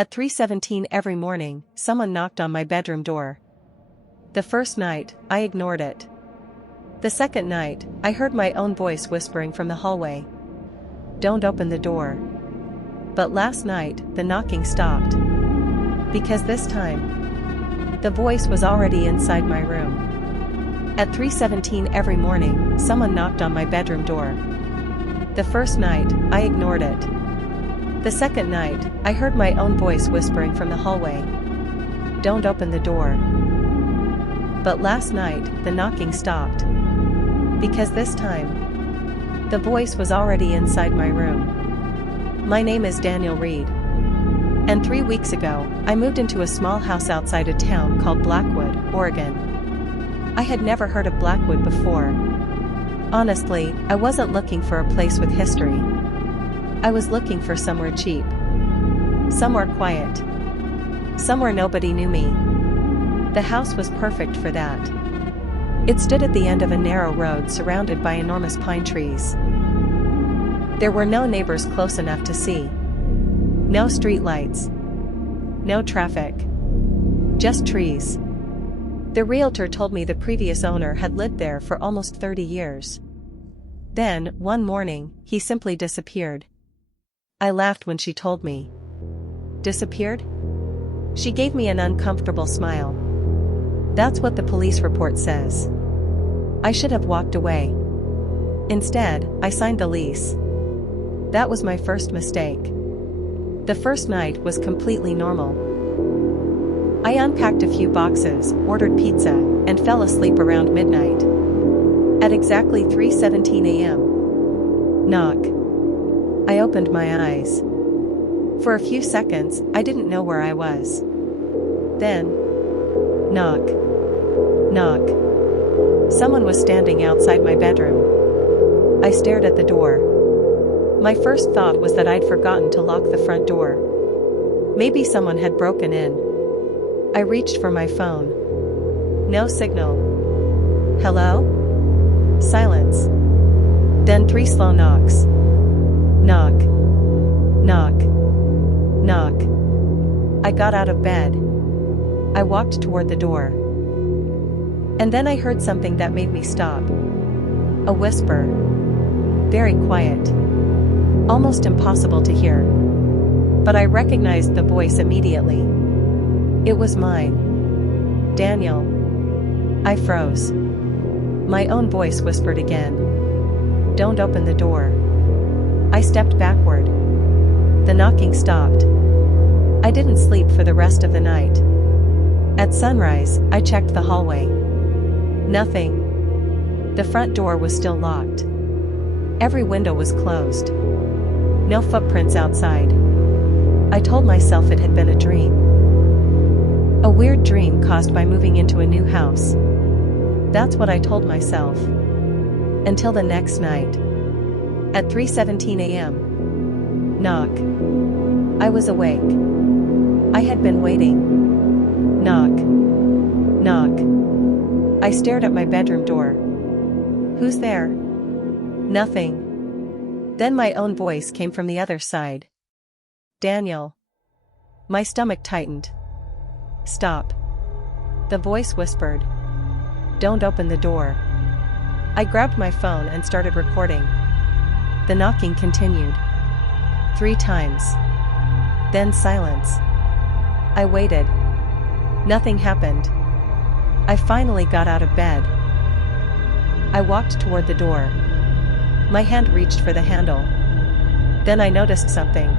At 3:17 every morning, someone knocked on my bedroom door. The first night, I ignored it. The second night, I heard my own voice whispering from the hallway. "Don't open the door." But last night, the knocking stopped. Because this time, the voice was already inside my room. At 3:17 every morning, someone knocked on my bedroom door. The first night, I ignored it. The second night, I heard my own voice whispering from the hallway. "Don't open the door." But last night, the knocking stopped. Because this time, the voice was already inside my room. My name is Daniel Reed. And 3 weeks ago, I moved into a small house outside a town called Blackwood, Oregon. I had never heard of Blackwood before. Honestly, I wasn't looking for a place with history. I was looking for somewhere cheap. Somewhere quiet. Somewhere nobody knew me. The house was perfect for that. It stood at the end of a narrow road surrounded by enormous pine trees. There were no neighbors close enough to see. No streetlights. No traffic. Just trees. The realtor told me the previous owner had lived there for almost 30 years. Then, one morning, he simply disappeared. I laughed when she told me. Disappeared? She gave me an uncomfortable smile. That's what the police report says. I should have walked away. Instead, I signed the lease. That was my first mistake. The first night was completely normal. I unpacked a few boxes, ordered pizza, and fell asleep around midnight. At exactly 3:17 a.m. Knock. I opened my eyes. For a few seconds, I didn't know where I was. Then, knock. Knock. Someone was standing outside my bedroom. I stared at the door. My first thought was that I'd forgotten to lock the front door. Maybe someone had broken in. I reached for my phone. No signal. Hello? Silence. Then 3 slow knocks. Knock. Knock. Knock. I got out of bed. I walked toward the door. And then I heard something that made me stop. A whisper. Very quiet. Almost impossible to hear. But I recognized the voice immediately. It was mine. Daniel. I froze. My own voice whispered again. Don't open the door. I stepped backward. The knocking stopped. I didn't sleep for the rest of the night. At sunrise, I checked the hallway. Nothing. The front door was still locked. Every window was closed. No footprints outside. I told myself it had been a dream. A weird dream caused by moving into a new house. That's what I told myself. Until the next night. At 3:17 a.m. Knock. I was awake. I had been waiting. Knock. Knock. I stared at my bedroom door. Who's there? Nothing. Then my own voice came from the other side. Daniel. My stomach tightened. Stop. The voice whispered. Don't open the door. I grabbed my phone and started recording. The knocking continued. 3 times. Then silence. I waited. Nothing happened. I finally got out of bed. I walked toward the door. My hand reached for the handle. Then I noticed something.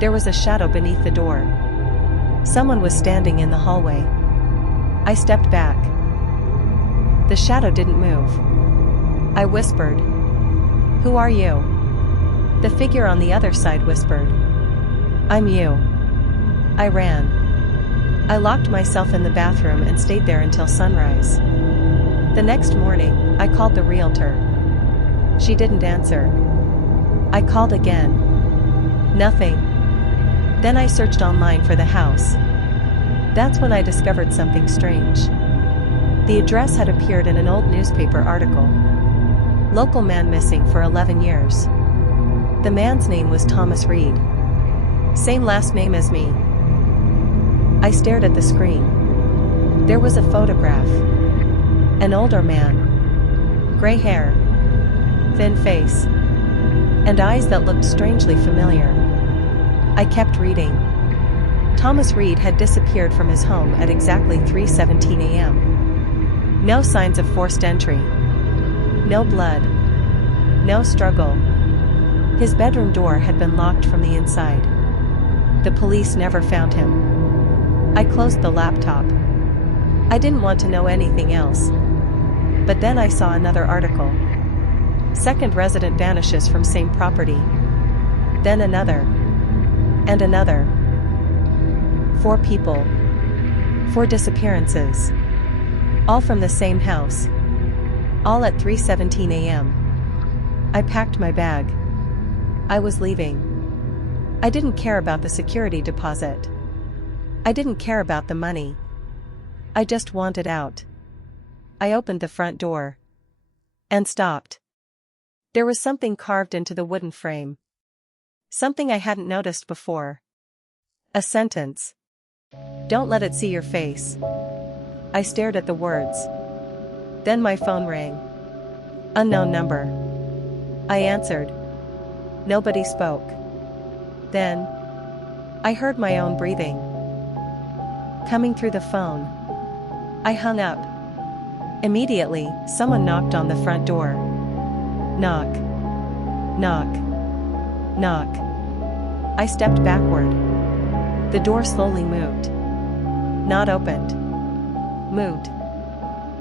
There was a shadow beneath the door. Someone was standing in the hallway. I stepped back. The shadow didn't move. I whispered. Who are you? The figure on the other side whispered. I'm you. I ran. I locked myself in the bathroom and stayed there until sunrise. The next morning, I called the realtor. She didn't answer. I called again. Nothing. Then I searched online for the house. That's when I discovered something strange. The address had appeared in an old newspaper article. Local man missing for 11 years. The man's name was Thomas Reed. Same last name as me. I stared at the screen. There was a photograph. An older man. Gray hair. Thin face. And eyes that looked strangely familiar. I kept reading. Thomas Reed had disappeared from his home at exactly 3:17 a.m. No signs of forced entry. No blood. No struggle. His bedroom door had been locked from the inside. The police never found him. I closed the laptop. I didn't want to know anything else. But then I saw another article. Second resident vanishes from same property. Then another. And another. 4 people. 4 disappearances. All from the same house. All at 3:17 a.m. I packed my bag. I was leaving. I didn't care about the security deposit. I didn't care about the money. I just wanted out. I opened the front door. And stopped. There was something carved into the wooden frame. Something I hadn't noticed before. A sentence. Don't let it see your face. I stared at the words. Then my phone rang. Unknown number. I answered. Nobody spoke. Then, I heard my own breathing. Coming through the phone. I hung up. Immediately, someone knocked on the front door. Knock. Knock. Knock. I stepped backward. The door slowly moved. Not opened. Moved.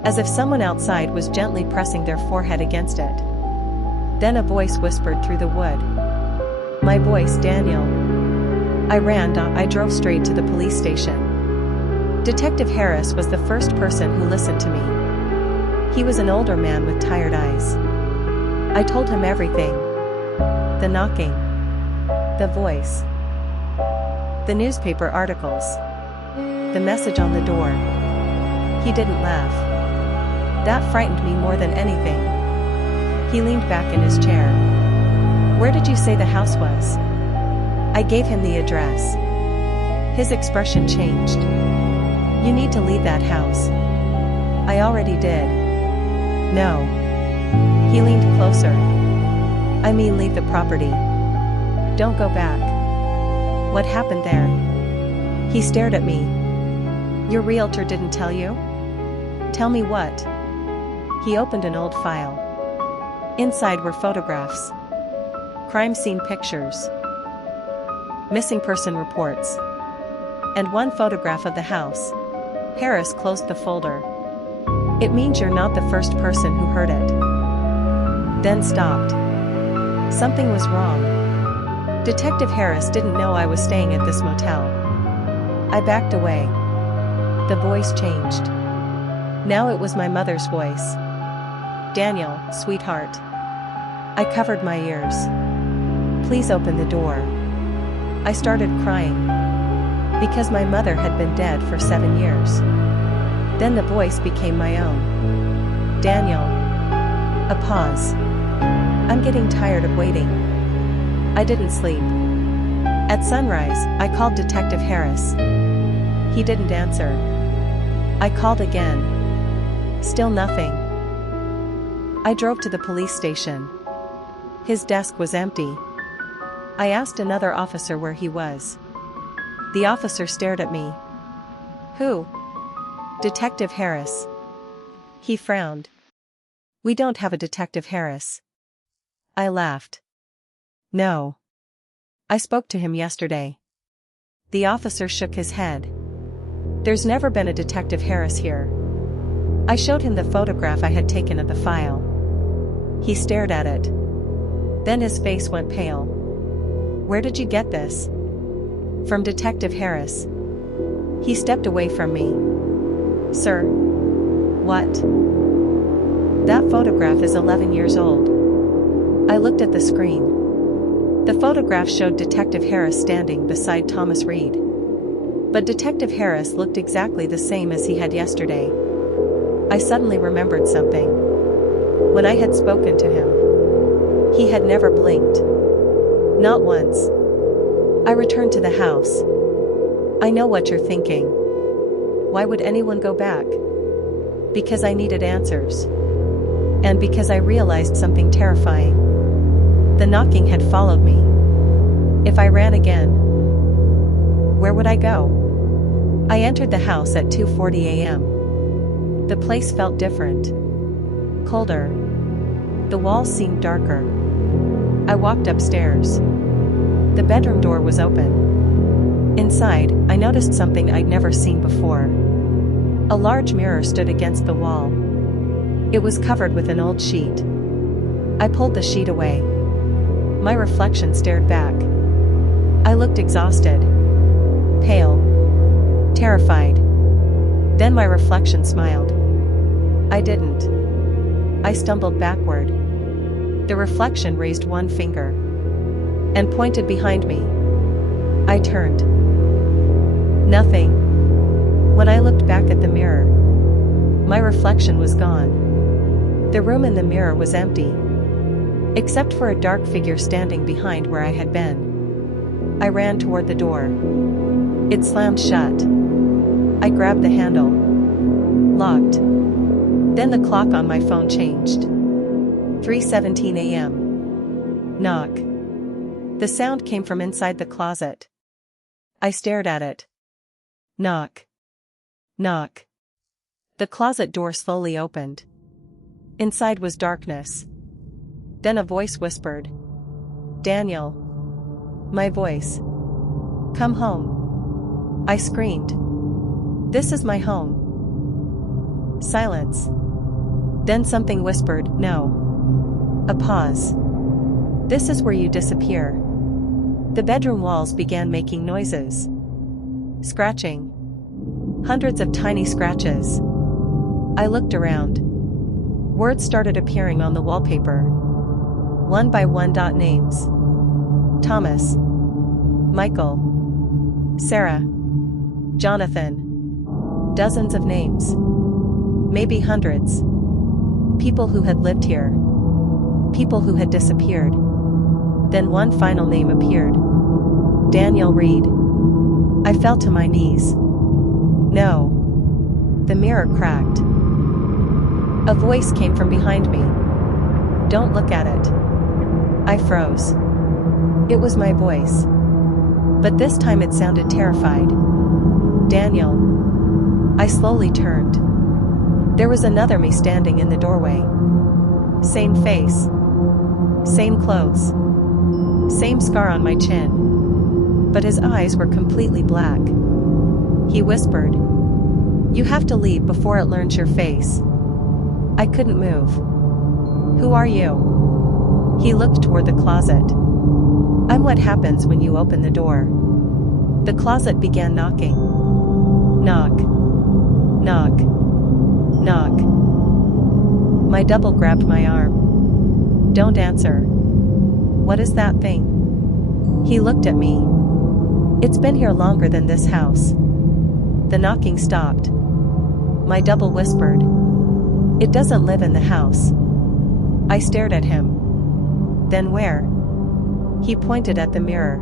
As if someone outside was gently pressing their forehead against it. Then a voice whispered through the wood. My voice, Daniel. I drove straight to the police station. Detective Harris was the first person who listened to me. He was an older man with tired eyes. I told him everything. The knocking. The voice. The newspaper articles. The message on the door. He didn't laugh. That frightened me more than anything. He leaned back in his chair. Where did you say the house was? I gave him the address. His expression changed. You need to leave that house. I already did. No. He leaned closer. I mean, leave the property. Don't go back. What happened there? He stared at me. Your realtor didn't tell you? Tell me what? He opened an old file. Inside were photographs. Crime scene pictures. Missing person reports. And one photograph of the house. Harris closed the folder. It means you're not the first person who heard it. Then stopped. Something was wrong. Detective Harris didn't know I was staying at this motel. I backed away. The voice changed. Now it was my mother's voice. Daniel, sweetheart. I covered my ears. Please open the door. I started crying. Because my mother had been dead for 7 years. Then the voice became my own. Daniel. A pause. I'm getting tired of waiting. I didn't sleep. At sunrise, I called Detective Harris. He didn't answer. I called again. Still nothing. I drove to the police station. His desk was empty. I asked another officer where he was. The officer stared at me. Who? Detective Harris. He frowned. We don't have a Detective Harris. I laughed. No. I spoke to him yesterday. The officer shook his head. There's never been a Detective Harris here. I showed him the photograph I had taken of the file. He stared at it. Then his face went pale. Where did you get this? From Detective Harris. He stepped away from me. Sir. What? That photograph is 11 years old. I looked at the screen. The photograph showed Detective Harris standing beside Thomas Reed. But Detective Harris looked exactly the same as he had yesterday. I suddenly remembered something. When I had spoken to him, he had never blinked. Not once. I returned to the house. I know what you're thinking. Why would anyone go back? Because I needed answers. And because I realized something terrifying. The knocking had followed me. If I ran again, where would I go? I entered the house at 2:40 a.m. The place felt different. Colder. The walls seemed darker. I walked upstairs. The bedroom door was open. Inside, I noticed something I'd never seen before. A large mirror stood against the wall. It was covered with an old sheet. I pulled the sheet away. My reflection stared back. I looked exhausted, pale, terrified. Then my reflection smiled. I didn't. I stumbled backward. The reflection raised one finger and pointed behind me. I turned. Nothing. When I looked back at the mirror, my reflection was gone. The room in the mirror was empty, except for a dark figure standing behind where I had been. I ran toward the door. It slammed shut. I grabbed the handle. Locked. Then the clock on my phone changed. 3:17 a.m. Knock. The sound came from inside the closet. I stared at it. Knock. Knock. The closet door slowly opened. Inside was darkness. Then a voice whispered, "Daniel." My voice. "Come home." I screamed. "This is my home." Silence. Then something whispered, "No." A pause. "This is where you disappear." The bedroom walls began making noises. Scratching. Hundreds of tiny scratches. I looked around. Words started appearing on the wallpaper. One by one. Names. Thomas. Michael. Sarah. Jonathan. Dozens of names. Maybe hundreds. People who had lived here. People who had disappeared. Then one final name appeared. Daniel Reed. I fell to my knees. No. The mirror cracked. A voice came from behind me. "Don't look at it." I froze. It was my voice. But this time it sounded terrified. "Daniel." I slowly turned. There was another me standing in the doorway. Same face. Same clothes. Same scar on my chin. But his eyes were completely black. He whispered, "You have to leave before it learns your face." I couldn't move. "Who are you?" He looked toward the closet. "I'm what happens when you open the door." The closet began knocking. Knock. Knock. Knock. My double grabbed my arm. "Don't answer." "What is that thing?" He looked at me. "It's been here longer than this house." The knocking stopped. My double whispered, "It doesn't live in the house." I stared at him. "Then where?" He pointed at the mirror.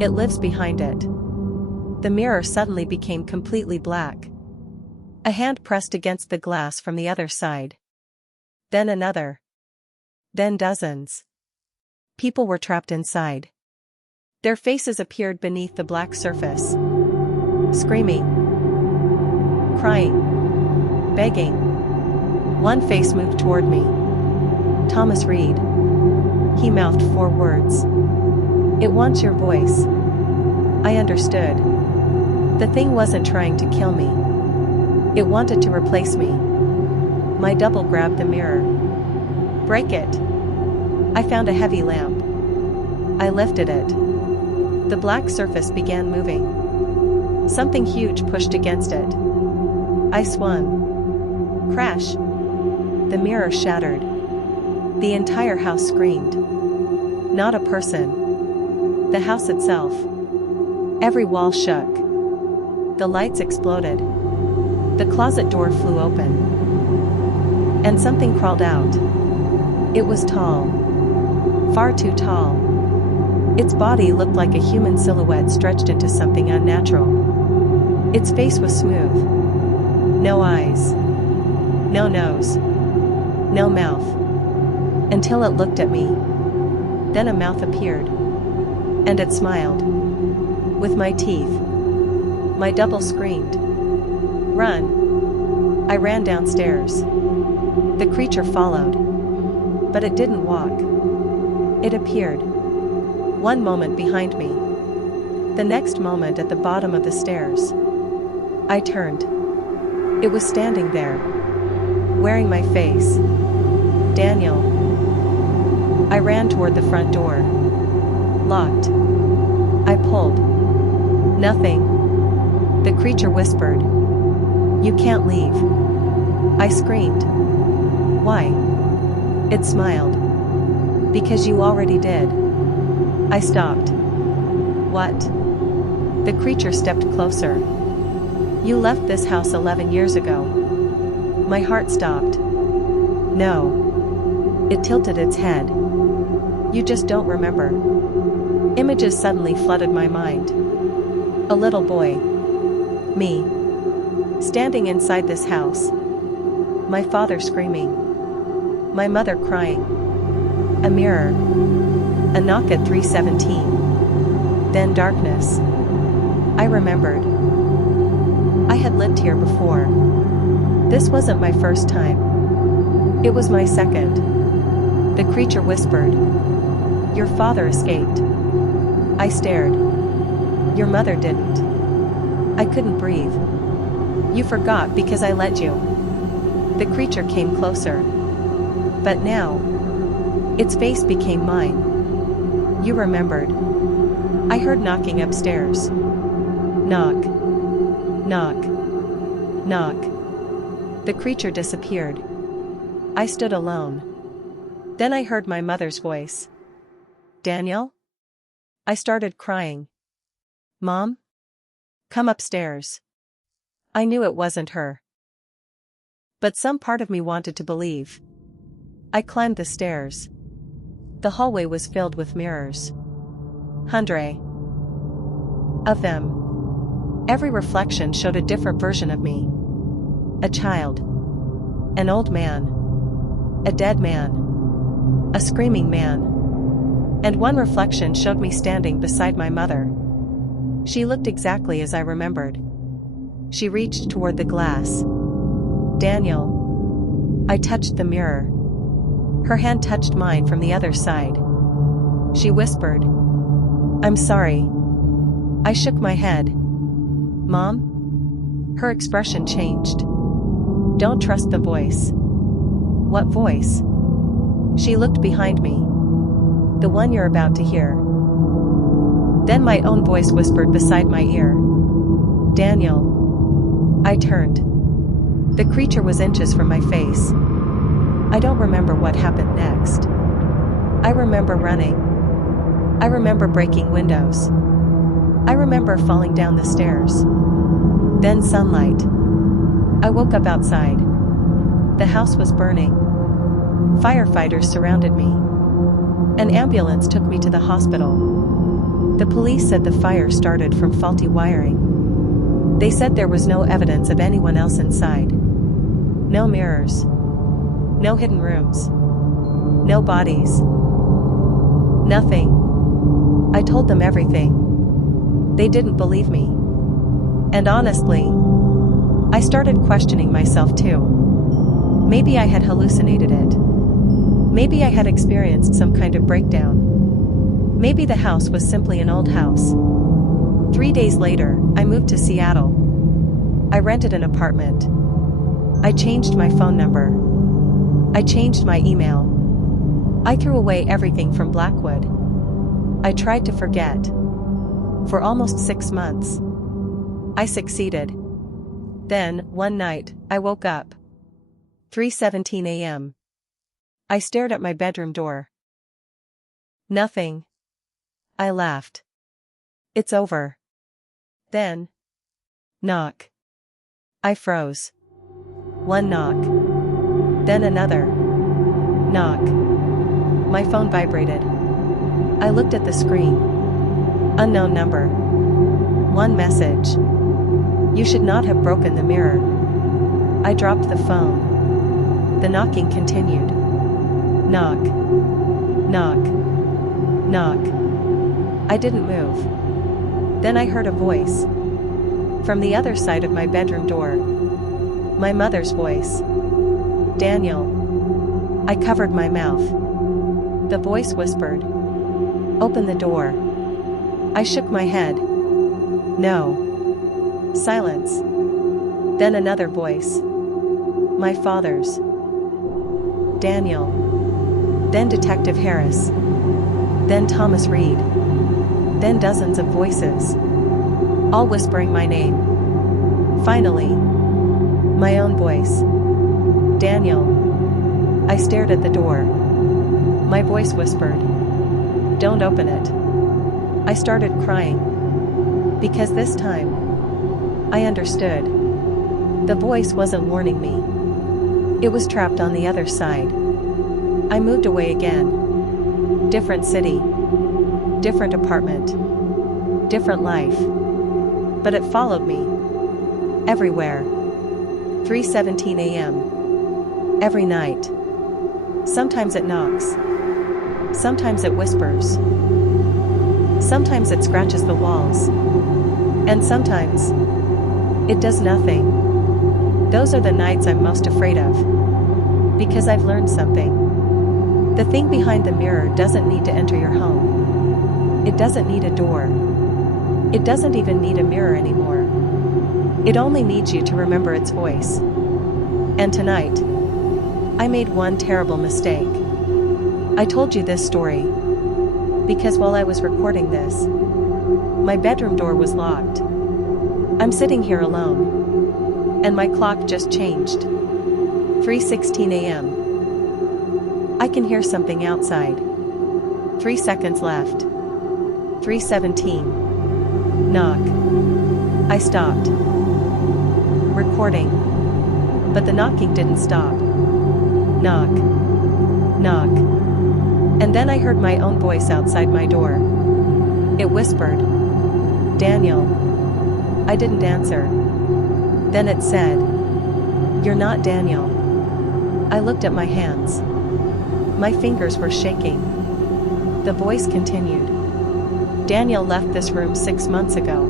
"It lives behind it." The mirror suddenly became completely black. A hand pressed against the glass from the other side. Then another. Then dozens. People were trapped inside. Their faces appeared beneath the black surface. Screaming. Crying. Begging. One face moved toward me. "Thomas Reed." He mouthed 4 words. "It wants your voice." I understood. The thing wasn't trying to kill me. It wanted to replace me. My double grabbed the mirror. "Break it." I found a heavy lamp. I lifted it. The black surface began moving. Something huge pushed against it. I swung. Crash. The mirror shattered. The entire house screamed. Not a person. The house itself. Every wall shook. The lights exploded. The closet door flew open. And something crawled out. It was tall. Far too tall. Its body looked like a human silhouette stretched into something unnatural. Its face was smooth. No eyes. No nose. No mouth. Until it looked at me. Then a mouth appeared. And it smiled. With my teeth. My double screamed. "Run!" I ran downstairs. The creature followed. But it didn't walk. It appeared. One moment behind me. The next moment at the bottom of the stairs. I turned. It was standing there. Wearing my face. "Daniel." I ran toward the front door. Locked. I pulled. Nothing. The creature whispered. "You can't leave." I screamed. "Why?" It smiled. "Because you already did." I stopped. "What?" The creature stepped closer. "You left this house 11 years ago." My heart stopped. "No." It tilted its head. "You just don't remember." Images suddenly flooded my mind. A little boy. Me. Standing inside this house. My father screaming. My mother crying. A mirror. A knock at 3:17. Then darkness. I remembered. I had lived here before. This wasn't my first time. It was my second. The creature whispered. "Your father escaped." I stared. "Your mother didn't." I couldn't breathe. "You forgot because I let you." The creature came closer. But now, its face became mine. "You remembered." I heard knocking upstairs. Knock. Knock. Knock. The creature disappeared. I stood alone. Then I heard my mother's voice. "Daniel?" I started crying. "Mom? Come upstairs." I knew it wasn't her. But some part of me wanted to believe. I climbed the stairs. The hallway was filled with mirrors. Hundreds of them. Every reflection showed a different version of me. A child. An old man. A dead man. A screaming man. And one reflection showed me standing beside my mother. She looked exactly as I remembered. She reached toward the glass. "Daniel." I touched the mirror. Her hand touched mine from the other side. She whispered. "I'm sorry." I shook my head. "Mom?" Her expression changed. "Don't trust the voice." "What voice?" She looked behind me. "The one you're about to hear." Then my own voice whispered beside my ear. "Daniel." I turned. The creature was inches from my face. I don't remember what happened next. I remember running. I remember breaking windows. I remember falling down the stairs. Then sunlight. I woke up outside. The house was burning. Firefighters surrounded me. An ambulance took me to the hospital. The police said the fire started from faulty wiring. They said there was no evidence of anyone else inside. No mirrors. No hidden rooms. No bodies. Nothing. I told them everything. They didn't believe me. And honestly, I started questioning myself too. Maybe I had hallucinated it. Maybe I had experienced some kind of breakdown. Maybe the house was simply an old house. 3 days later, I moved to Seattle. I rented an apartment. I changed my phone number. I changed my email. I threw away everything from Blackwood. I tried to forget. For almost 6 months. I succeeded. Then, one night, I woke up. 3:17 a.m. I stared at my bedroom door. Nothing. I laughed. It's over. Then. Knock. I froze. One knock. Then another. Knock. My phone vibrated. I looked at the screen. Unknown number. One message. You should not have broken the mirror. I dropped the phone. The knocking continued. Knock. Knock. Knock. I didn't move. Then I heard a voice. From the other side of my bedroom door. My mother's voice. Daniel. I covered my mouth. The voice whispered. Open the door. I shook my head. No. Silence. Then another voice. My father's. Daniel. Then Detective Harris. Then Thomas Reed. Then dozens of voices. All whispering my name. Finally. My own voice. Daniel. I stared at the door. My voice whispered. Don't open it. I started crying. Because this time, I understood. The voice wasn't warning me. It was trapped on the other side. I moved away again. Different city. Different apartment. Different life. But it followed me. Everywhere. 3:17 a.m. Every night. Sometimes it knocks. Sometimes it whispers. Sometimes it scratches the walls. And sometimes it does nothing. Those are the nights I'm most afraid of. Because I've learned something. The thing behind the mirror doesn't need to enter your home. It doesn't need a door. It doesn't even need a mirror anymore. It only needs you to remember its voice. And tonight, I made one terrible mistake. I told you this story because while I was recording this, my bedroom door was locked. I'm sitting here alone, and my clock just changed. 3:16 a.m. I can hear something outside. 3 seconds left. 3:17. Knock. I stopped recording, but the knocking didn't stop. Knock. Knock. And then I heard my own voice outside my door. It whispered, Daniel. I didn't answer. Then it said, You're not Daniel. I looked at my hands. My fingers were shaking. The voice continued. Daniel left this room 6 months ago.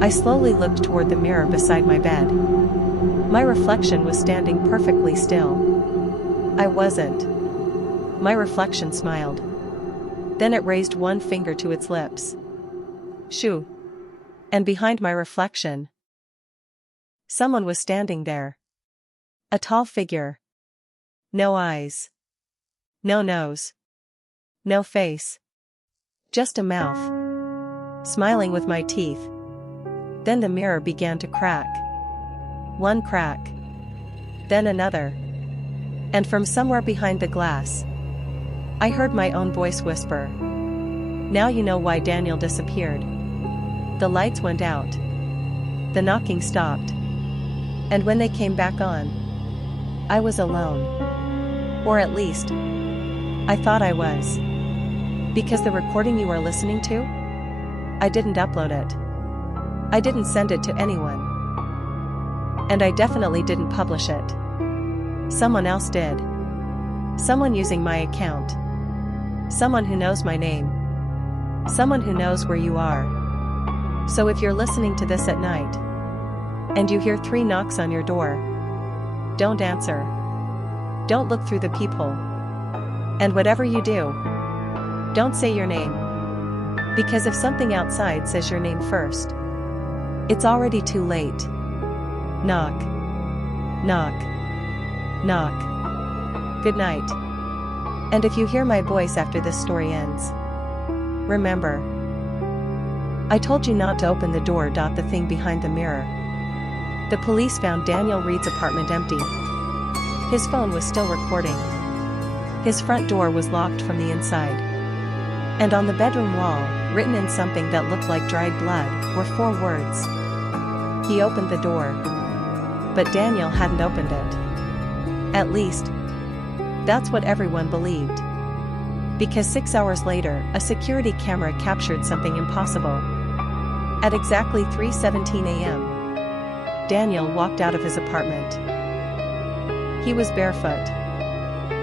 I slowly looked toward the mirror beside my bed. My reflection was standing perfectly still. I wasn't. My reflection smiled. Then it raised one finger to its lips. Shoo. And behind my reflection, someone was standing there. A tall figure. No eyes. No nose. No face. Just a mouth. Smiling with my teeth. Then the mirror began to crack. One crack. Then another. And from somewhere behind the glass, I heard my own voice whisper. Now you know why Daniel disappeared. The lights went out. The knocking stopped. And when they came back on, I was alone. Or at least, I thought I was. Because the recording you are listening to, I didn't upload it. I didn't send it to anyone. And I definitely didn't publish it. Someone else did. Someone using my account. Someone who knows my name. Someone who knows where you are. So if you're listening to this at night, and you hear 3 knocks on your door, don't answer. Don't look through the peephole. And whatever you do, don't say your name. Because if something outside says your name first, it's already too late. Knock. Knock. Knock. Good night. And if you hear my voice after this story ends, remember, I told you not to open the door. The thing behind the mirror. The police found Daniel Reed's apartment empty. His phone was still recording. His front door was locked from the inside. And on the bedroom wall, written in something that looked like dried blood, were 4 words. He opened the door. But Daniel hadn't opened it. At least, that's what everyone believed. Because 6 hours later, a security camera captured something impossible. At exactly 3:17 a.m., Daniel walked out of his apartment. He was barefoot.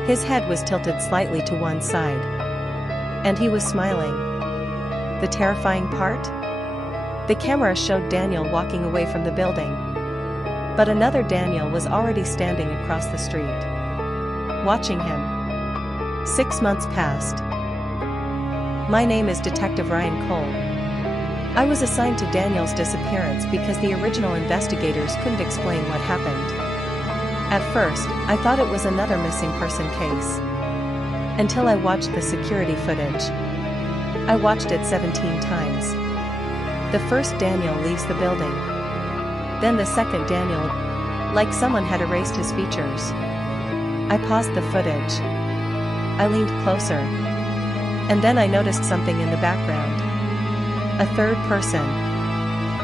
His head was tilted slightly to one side. And he was smiling. The terrifying part? The camera showed Daniel walking away from the building. But another Daniel was already standing across the street, watching him. 6 months passed. My name is Detective Ryan Cole. I was assigned to Daniel's disappearance because the original investigators couldn't explain what happened. At first, I thought it was another missing person case. Until I watched the security footage. I watched it 17 times. The first Daniel leaves the building. Then the second Daniel, like someone had erased his features. I paused the footage. I leaned closer. And then I noticed something in the background. A third person.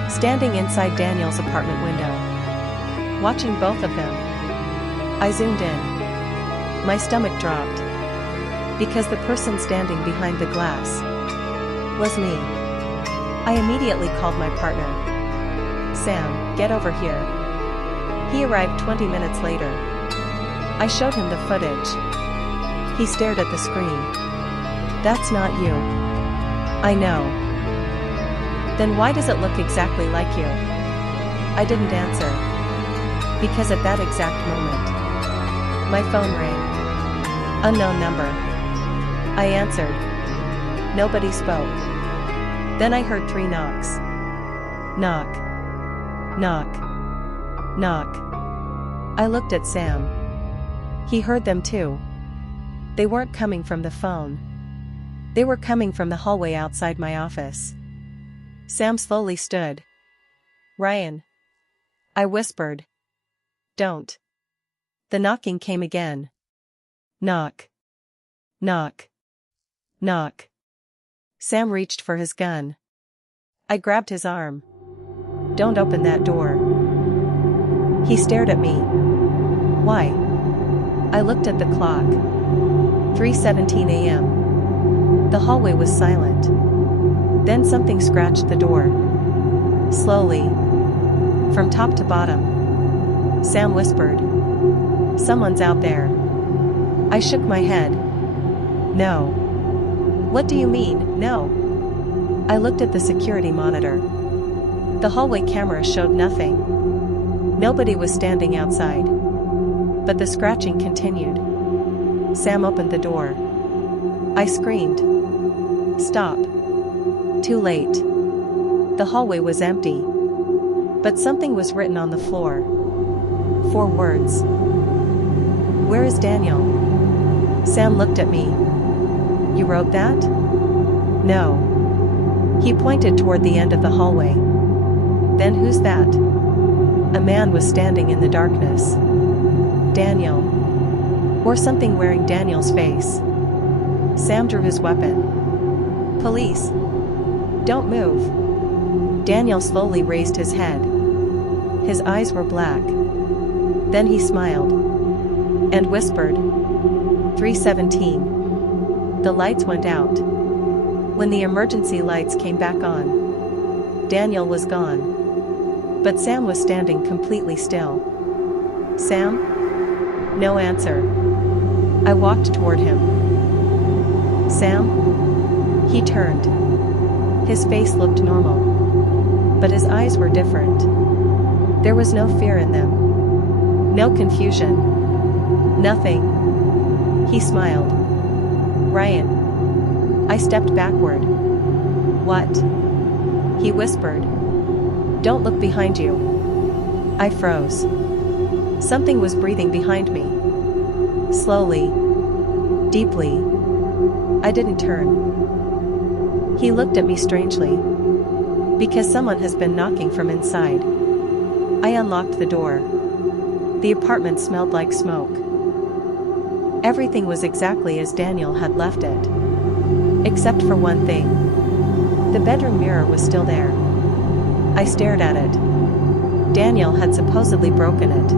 Standing inside Daniel's apartment window. Watching both of them. I zoomed in. My stomach dropped. Because the person standing behind the glass was me. I immediately called my partner. Sam, get over here. He arrived 20 minutes later. I showed him the footage. He stared at the screen. That's not you. I know. Then why does it look exactly like you? I didn't answer. Because at that exact moment, my phone rang. Unknown number. I answered. Nobody spoke. Then I heard 3 knocks. Knock. Knock. Knock. I looked at Sam. He heard them too. They weren't coming from the phone. They were coming from the hallway outside my office. Sam slowly stood. Ryan. I whispered. Don't. The knocking came again. Knock. Knock. Knock. Sam reached for his gun. I grabbed his arm. Don't open that door. He stared at me. Why? I looked at the clock. 3:17 a.m. The hallway was silent. Then something scratched the door. Slowly. From top to bottom. Sam whispered. Someone's out there. I shook my head. No. What do you mean, no? I looked at the security monitor. The hallway camera showed nothing. Nobody was standing outside. But the scratching continued. Sam opened the door. I screamed. Stop. Too late. The hallway was empty. But something was written on the floor. 4 words. Where is Daniel? Sam looked at me. You wrote that? No. He pointed toward the end of the hallway. Then who's that? A man was standing in the darkness. Daniel. Or something wearing Daniel's face. Sam drew his weapon. Police. Don't move. Daniel slowly raised his head. His eyes were black. Then he smiled. And whispered. 3:17. The lights went out. When the emergency lights came back on, Daniel was gone. But Sam was standing completely still. Sam? No answer. I walked toward him. Sam? He turned. His face looked normal. But his eyes were different. There was no fear in them. No confusion. Nothing. He smiled. Ryan. I stepped backward. What? He whispered. Don't look behind you. I froze. Something was breathing behind me. Slowly. Deeply. I didn't turn. He looked at me strangely. Because someone has been knocking from inside. I unlocked the door. The apartment smelled like smoke. Everything was exactly as Daniel had left it. Except for one thing. The bedroom mirror was still there. I stared at it. Daniel had supposedly broken it.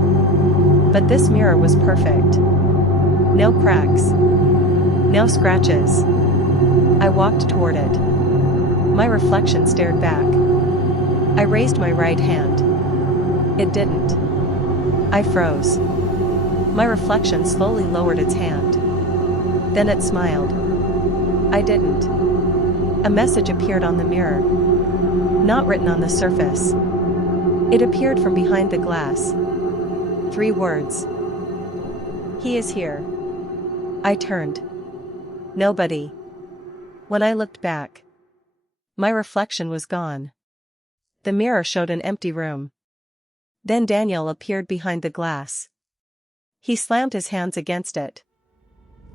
But this mirror was perfect. No cracks. No scratches. I walked toward it. My reflection stared back. I raised my right hand. It didn't. I froze. My reflection slowly lowered its hand. Then it smiled. I didn't. A message appeared on the mirror. Not written on the surface. It appeared from behind the glass. 3 words. He is here. I turned. Nobody. When I looked back, my reflection was gone. The mirror showed an empty room. Then Daniel appeared behind the glass. He slammed his hands against it.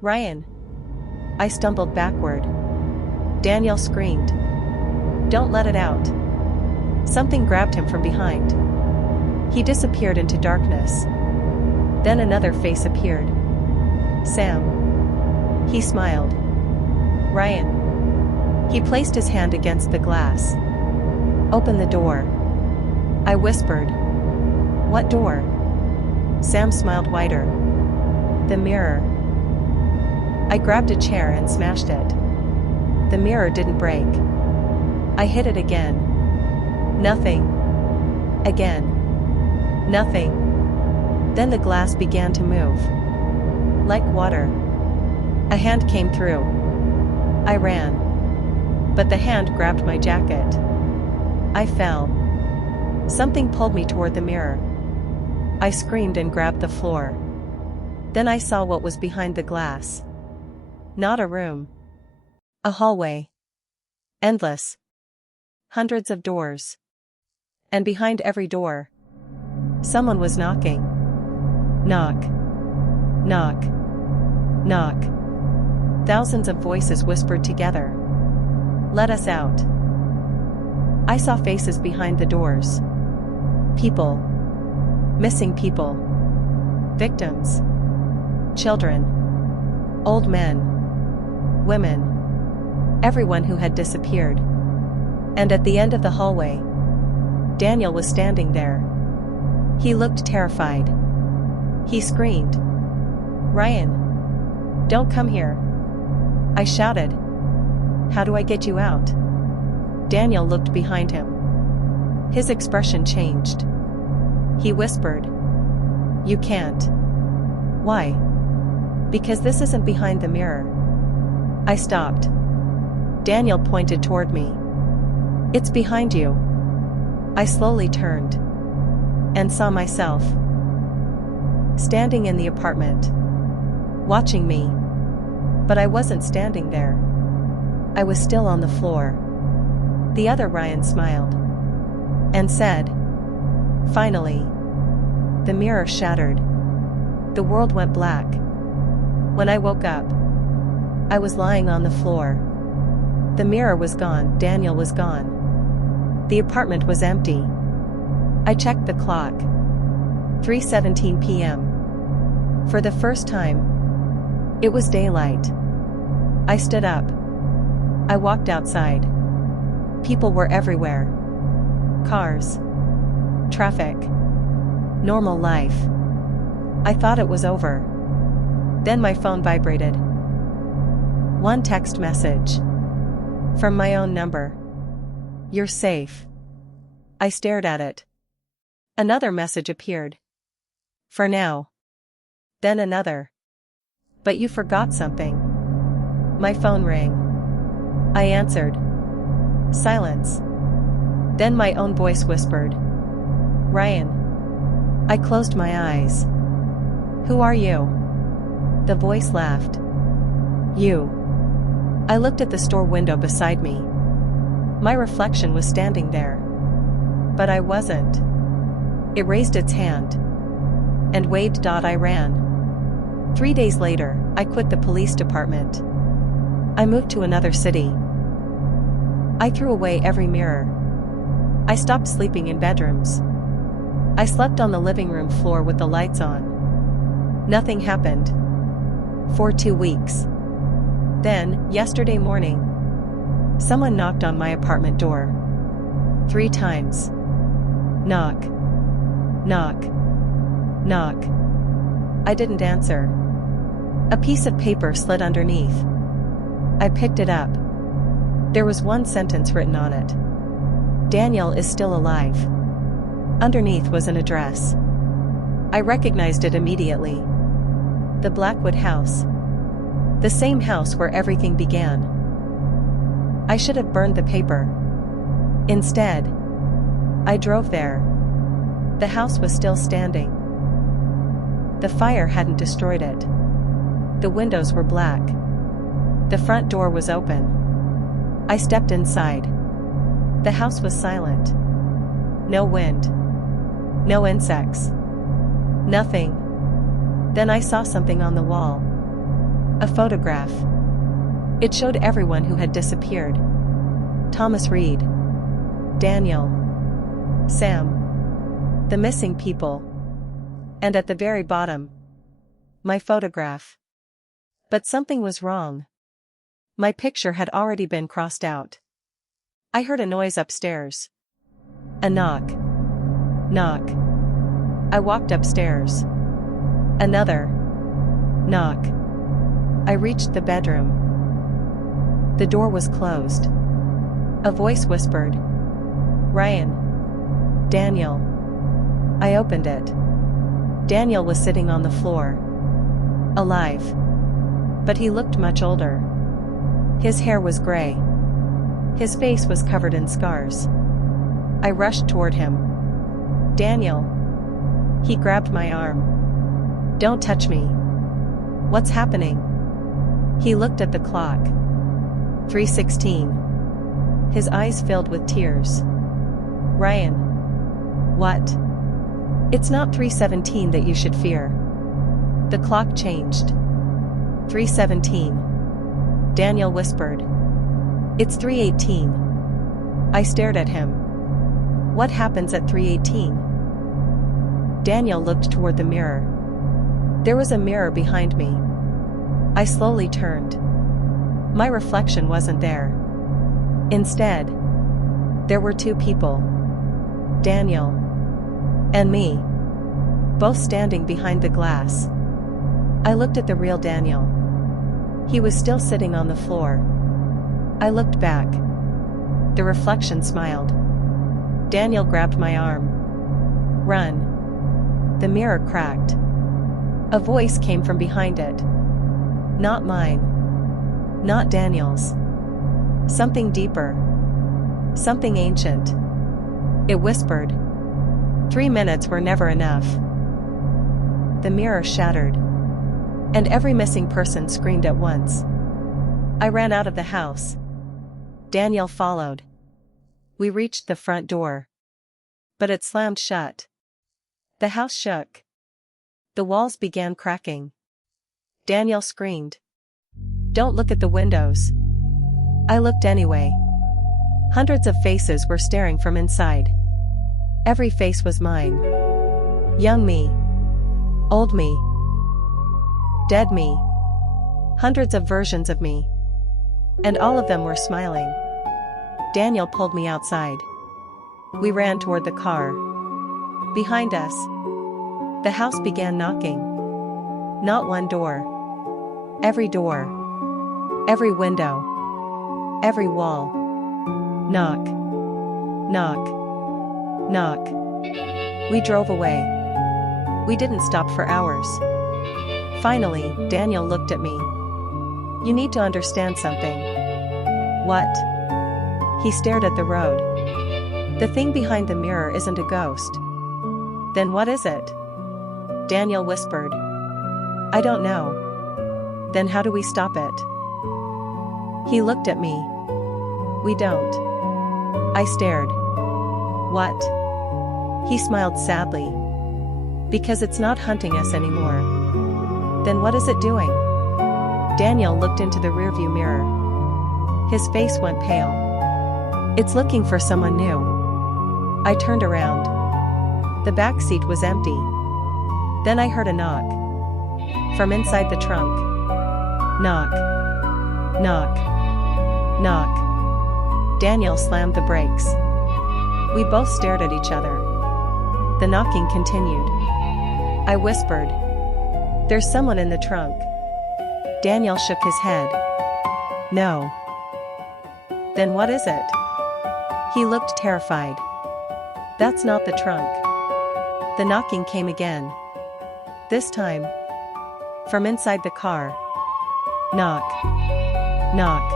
Ryan. I stumbled backward. Daniel screamed. Don't let it out. Something grabbed him from behind. He disappeared into darkness. Then another face appeared. Sam. He smiled. Ryan. He placed his hand against the glass. Open the door. I whispered. What door? Sam smiled wider. The mirror. I grabbed a chair and smashed it. The mirror didn't break. I hit it again. Nothing. Again. Nothing. Then the glass began to move. Like water. A hand came through. I ran. But the hand grabbed my jacket. I fell. Something pulled me toward the mirror. I screamed and grabbed the floor. Then I saw what was behind the glass. Not a room. A hallway. Endless. Hundreds of doors. And behind every door, someone was knocking. Knock. Knock. Knock. Thousands of voices whispered together. Let us out. I saw faces behind the doors. People. Missing people. Victims. Children. Old men. Women. Everyone who had disappeared. And at the end of the hallway, Daniel was standing there. He looked terrified. He screamed. Ryan. Don't come here. I shouted. How do I get you out? Daniel looked behind him. His expression changed. He whispered. You can't. Why? Because this isn't behind the mirror. I stopped. Daniel pointed toward me. It's behind you. I slowly turned. And saw myself. Standing in the apartment. Watching me. But I wasn't standing there. I was still on the floor. The other Ryan smiled. And said. Finally. The mirror shattered. The world went black. When I woke up, I was lying on the floor. The mirror was gone, Daniel was gone. The apartment was empty. I checked the clock. 3:17 p.m. For the first time, it was daylight. I stood up. I walked outside. People were everywhere. Cars. Traffic. Normal life. I thought it was over. Then my phone vibrated. One text message. From my own number. You're safe. I stared at it. Another message appeared. For now. Then another. But you forgot something. My phone rang. I answered. Silence. Then my own voice whispered. Ryan. I closed my eyes. Who are you? The voice laughed. You. I looked at the store window beside me. My reflection was standing there. But I wasn't. It raised its hand. And waved. I ran. 3 days later, I quit the police department. I moved to another city. I threw away every mirror. I stopped sleeping in bedrooms. I slept on the living room floor with the lights on. Nothing happened. For 2 weeks. Then, yesterday morning, someone knocked on my apartment door. 3 times. Knock. Knock. Knock. I didn't answer. A piece of paper slid underneath. I picked it up. There was one sentence written on it. "Daniel is still alive." Underneath was an address. I recognized it immediately. The Blackwood house. The same house where everything began. I should have burned the paper. Instead, I drove there. The house was still standing. The fire hadn't destroyed it. The windows were black. The front door was open. I stepped inside. The house was silent. No wind. No insects. Nothing. Then I saw something on the wall. A photograph. It showed everyone who had disappeared. Thomas Reed. Daniel. Sam. The missing people. And at the very bottom, my photograph. But something was wrong. My picture had already been crossed out. I heard a noise upstairs. A knock. Knock. I walked upstairs. Another. Knock. I reached the bedroom. The door was closed. A voice whispered, "Ryan." "Daniel." I opened it. Daniel was sitting on the floor. Alive. But he looked much older. His hair was gray. His face was covered in scars. I rushed toward him. "Daniel." He grabbed my arm. "Don't touch me." "What's happening?" He looked at the clock. 3:16. His eyes filled with tears. "Ryan." "What?" "It's not 3:17 that you should fear." The clock changed. 3:17. Daniel whispered. "It's 3:18. I stared at him. "What happens at 3:18? Daniel looked toward the mirror. There was a mirror behind me. I slowly turned. My reflection wasn't there. Instead, there were two people. Daniel. And me. Both standing behind the glass. I looked at the real Daniel. He was still sitting on the floor. I looked back. The reflection smiled. Daniel grabbed my arm. "Run." The mirror cracked. A voice came from behind it. Not mine. Not Daniel's. Something deeper. Something ancient. It whispered. 3 minutes were never enough. The mirror shattered. And every missing person screamed at once. I ran out of the house. Daniel followed. We reached the front door. But it slammed shut. The house shook. The walls began cracking. Daniel screamed. "Don't look at the windows." I looked anyway. Hundreds of faces were staring from inside. Every face was mine. Young me. Old me. Dead me. Hundreds of versions of me. And all of them were smiling. Daniel pulled me outside. We ran toward the car. Behind us, the house began knocking. Not one door. Every door. Every window. Every wall. Knock. Knock. Knock. We drove away. We didn't stop for hours. Finally, Daniel looked at me. "You need to understand something." "What?" He stared at the road. "The thing behind the mirror isn't a ghost." "Then what is it?" Daniel whispered. "I don't know." "Then how do we stop it?" He looked at me. "We don't." I stared. "What?" He smiled sadly. "Because it's not hunting us anymore." "Then what is it doing?" Daniel looked into the rearview mirror. His face went pale. "It's looking for someone new." I turned around. The back seat was empty. Then I heard a knock. From inside the trunk. Knock. Knock. Knock. Daniel slammed the brakes. We both stared at each other. The knocking continued. I whispered, "There's someone in the trunk." Daniel shook his head. No. Then what is it? He looked terrified. That's not the trunk. The knocking came again. This time, from inside the car. Knock. Knock.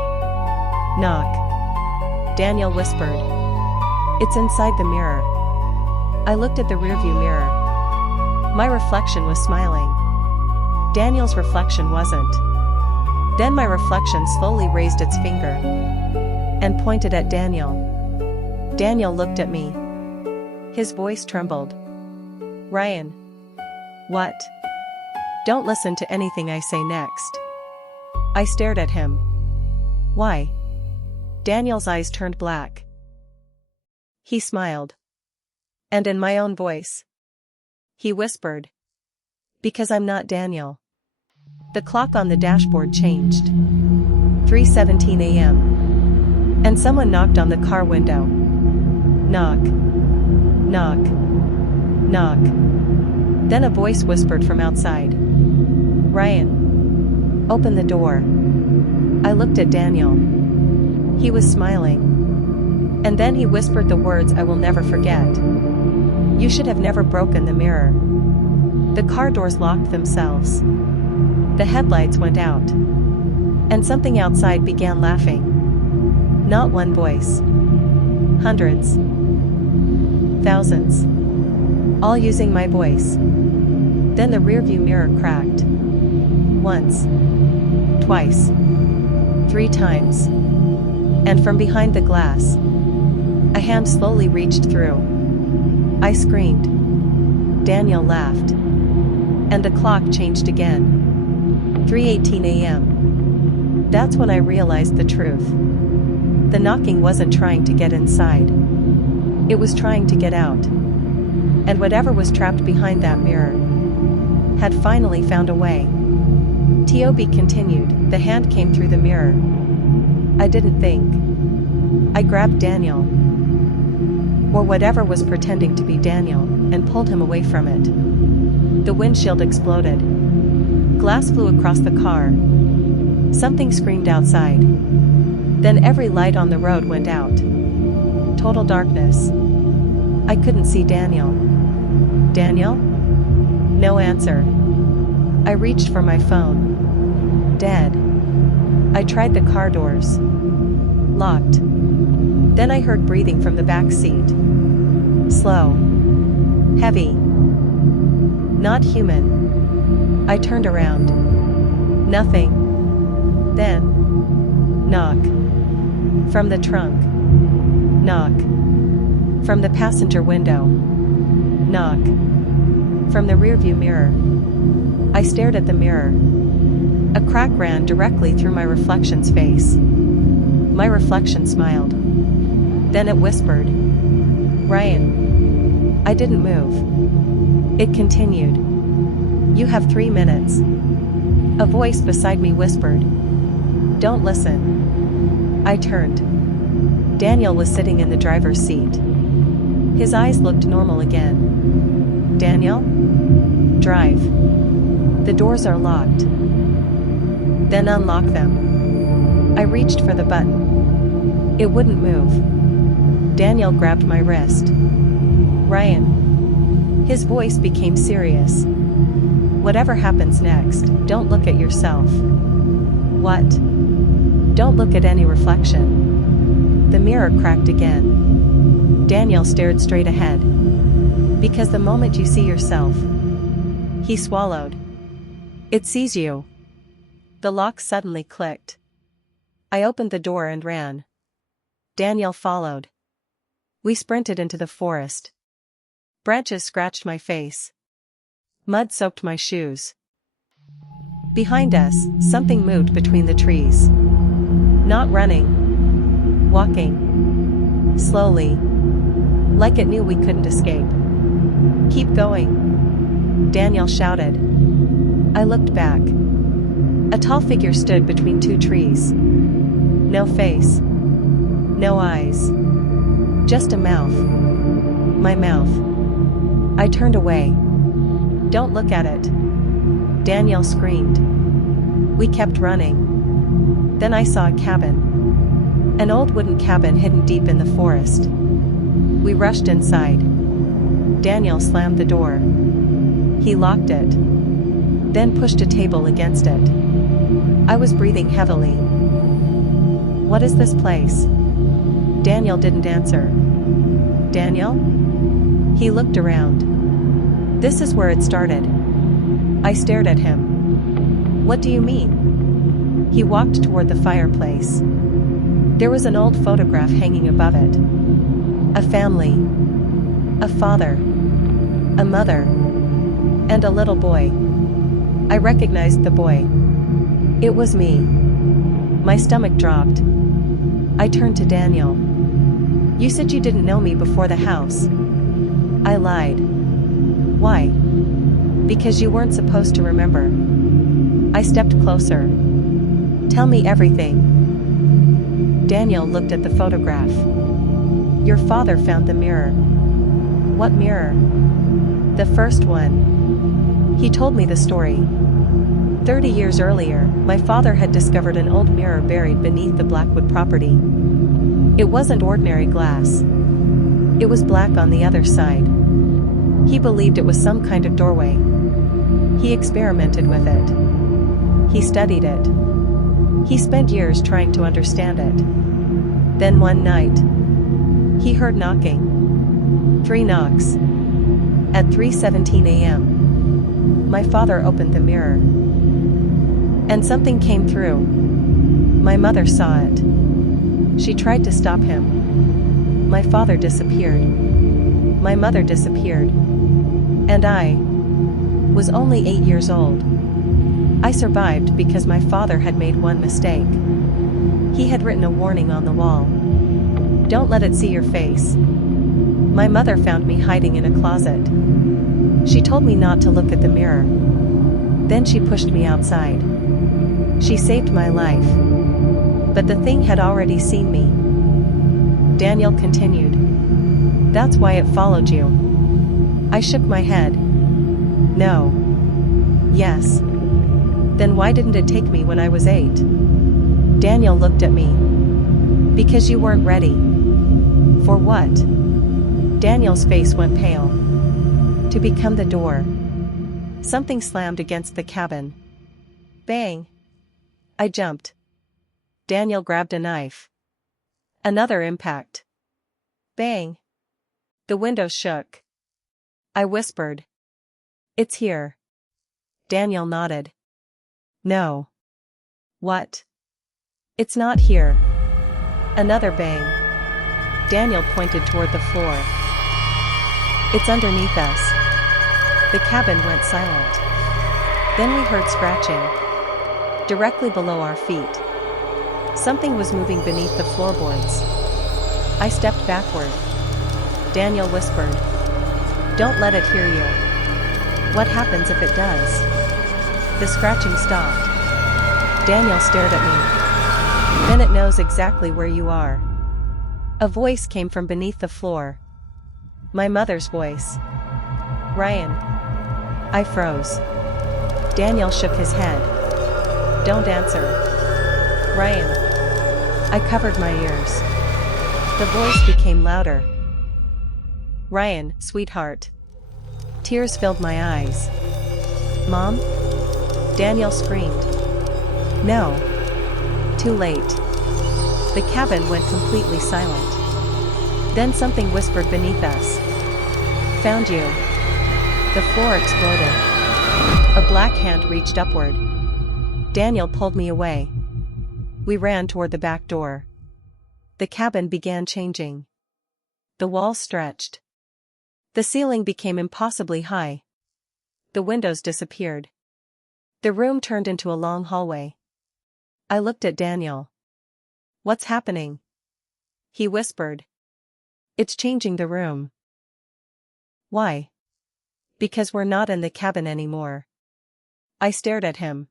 Knock. Daniel whispered. It's inside the mirror. I looked at the rearview mirror. My reflection was smiling. Daniel's reflection wasn't. Then my reflection slowly raised its finger and pointed at Daniel. Daniel looked at me. His voice trembled. Ryan. What? Don't listen to anything I say next. I stared at him. Why? Daniel's eyes turned black. He smiled. And in my own voice, he whispered. Because I'm not Daniel. The clock on the dashboard changed. 3:17 a.m. And someone knocked on the car window. Knock. Knock. Knock. Then a voice whispered from outside. Ryan. Open the door. I looked at Daniel. He was smiling. And then he whispered the words I will never forget. You should have never broken the mirror. The car doors locked themselves. The headlights went out. And something outside began laughing. Not one voice. Hundreds. Thousands. All using my voice. Then the rearview mirror cracked. Once. Twice. 3 times. And from behind the glass, a hand slowly reached through. I screamed. Daniel laughed. And the clock changed again. 3:18 a.m. That's when I realized the truth. The knocking wasn't trying to get inside. It was trying to get out. And whatever was trapped behind that mirror had finally found a way. T.O.B. continued. The hand came through the mirror. I didn't think. I grabbed Daniel, or whatever was pretending to be Daniel, and pulled him away from it. The windshield exploded. Glass flew across the car. Something screamed outside. Then every light on the road went out. Total darkness. I couldn't see Daniel. Daniel? No answer. I reached for my phone. Dead. I tried the car doors. Locked. Then I heard breathing from the back seat. Slow. Heavy. Not human. I turned around. Nothing. Then. Knock. From the trunk. Knock. From the passenger window. Knock. From the rearview mirror. I stared at the mirror. A crack ran directly through my reflection's face. My reflection smiled. Then it whispered. Ryan. I didn't move. It continued. You have 3 minutes. A voice beside me whispered. Don't listen. I turned. Daniel was sitting in the driver's seat. His eyes looked normal again. Daniel? Drive. The doors are locked. Then unlock them. I reached for the button. It wouldn't move. Daniel grabbed my wrist. Ryan. His voice became serious. Whatever happens next, don't look at yourself. What? Don't look at any reflection. The mirror cracked again. Daniel stared straight ahead. Because the moment you see yourself, he swallowed. It sees you. The lock suddenly clicked. I opened the door and ran. Daniel followed. We sprinted into the forest. Branches scratched my face. Mud soaked my shoes. Behind us, something moved between the trees. Not running. Walking. Slowly. Like it knew we couldn't escape. Keep going. Daniel shouted. I looked back. A tall figure stood between 2 trees. No face. No eyes. Just a mouth. My mouth. I turned away. Don't look at it. Daniel screamed. We kept running. Then I saw a cabin. An old wooden cabin hidden deep in the forest. We rushed inside. Daniel slammed the door. He locked it. Then pushed a table against it. I was breathing heavily. "What is this place?" Daniel didn't answer. "Daniel?" He looked around. "This is where it started." I stared at him. "What do you mean?" He walked toward the fireplace. There was an old photograph hanging above it. A family. A father. A mother. And a little boy. I recognized the boy. It was me. My stomach dropped. I turned to Daniel. "You said you didn't know me before the house." I lied. "Why?" "Because you weren't supposed to remember." I stepped closer. "Tell me everything." Daniel looked at the photograph. "Your father found the mirror." "What mirror?" "The first one." He told me the story. 30 years earlier, my father had discovered an old mirror buried beneath the Blackwood property. It wasn't ordinary glass. It was black on the other side. He believed it was some kind of doorway. He experimented with it. He studied it. He spent years trying to understand it. Then one night, he heard knocking. 3 knocks. At 3:17 a.m. My father opened the mirror. And something came through. My mother saw it. She tried to stop him. My father disappeared. My mother disappeared. And I was only 8 years old. I survived because my father had made one mistake. He had written a warning on the wall. "Don't let it see your face." My mother found me hiding in a closet. She told me not to look at the mirror. Then she pushed me outside. She saved my life. But the thing had already seen me. Daniel continued. "That's why it followed you." I shook my head. "No." "Yes." "Then why didn't it take me when I was 8? Daniel looked at me. "Because you weren't ready." "For what?" Daniel's face went pale. "To become the door." Something slammed against the cabin. Bang! I jumped. Daniel grabbed a knife. Another impact. Bang! The windows shook. I whispered. "It's here." Daniel nodded. "No." "What?" "It's not here." Another bang. Daniel pointed toward the floor. "It's underneath us." The cabin went silent. Then we heard scratching. Directly below our feet. Something was moving beneath the floorboards. I stepped backward. Daniel whispered. "Don't let it hear you." "What happens if it does?" The scratching stopped. Daniel stared at me. "Then it knows exactly where you are." A voice came from beneath the floor. My mother's voice. "Ryan." I froze. Daniel shook his head. "Don't answer." "Ryan." I covered my ears. The voice became louder. "Ryan, sweetheart." Tears filled my eyes. "Mom?" Daniel screamed. "No." Too late. The cabin went completely silent. Then something whispered beneath us. "Found you." The floor exploded. A black hand reached upward. Daniel pulled me away. We ran toward the back door. The cabin began changing. The walls stretched. The ceiling became impossibly high. The windows disappeared. The room turned into a long hallway. I looked at Daniel. "What's happening?" He whispered. "It's changing the room." "Why?" "Because we're not in the cabin anymore." I stared at him.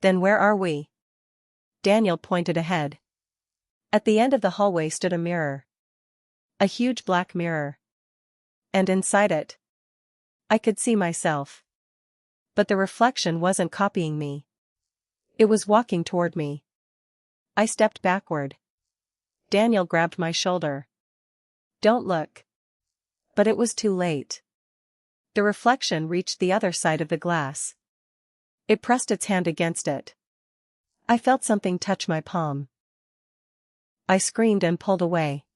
"Then where are we?" Daniel pointed ahead. At the end of the hallway stood a mirror. A huge black mirror. And inside it, I could see myself. But the reflection wasn't copying me. It was walking toward me. I stepped backward. Daniel grabbed my shoulder. "Don't look." But it was too late. The reflection reached the other side of the glass. It pressed its hand against it. I felt something touch my palm. I screamed and pulled away.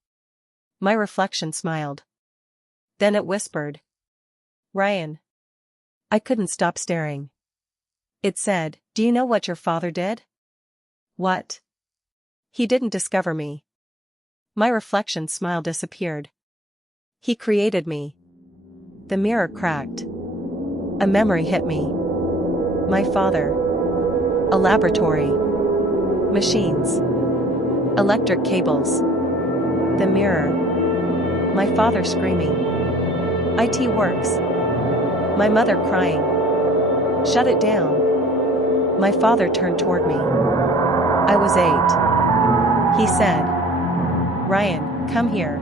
My reflection smiled. Then it whispered, "Ryan." I couldn't stop staring. It said, "Do you know what your father did?" "What?" "He didn't discover me." My reflection's smile disappeared. "He created me." The mirror cracked. A memory hit me. My father. A laboratory. Machines. Electric cables. The mirror. My father screaming. "IT works." My mother crying. "Shut it down." My father turned toward me. I was 8. He said, "Ryan, come here."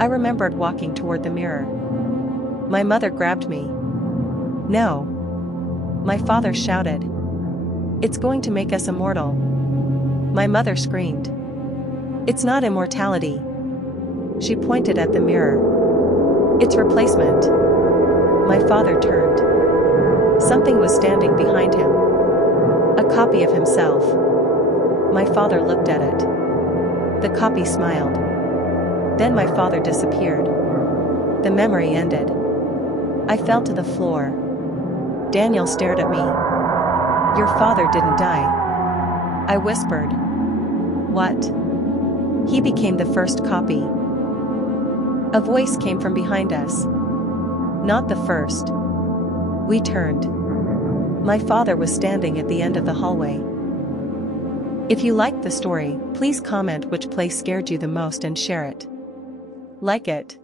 I remembered walking toward the mirror. My mother grabbed me. "No." My father shouted, "It's going to make us immortal." My mother screamed, "It's not immortality." She pointed at the mirror. "It's replacement." My father turned. Something was standing behind him. A copy of himself. My father looked at it. The copy smiled. Then my father disappeared. The memory ended. I fell to the floor. Daniel stared at me. "Your father didn't die." I whispered. "What?" "He became the first copy." A voice came from behind us. "Not the first." We turned. My father was standing at the end of the hallway. If you liked the story, please comment which place scared you the most and share it. Like it.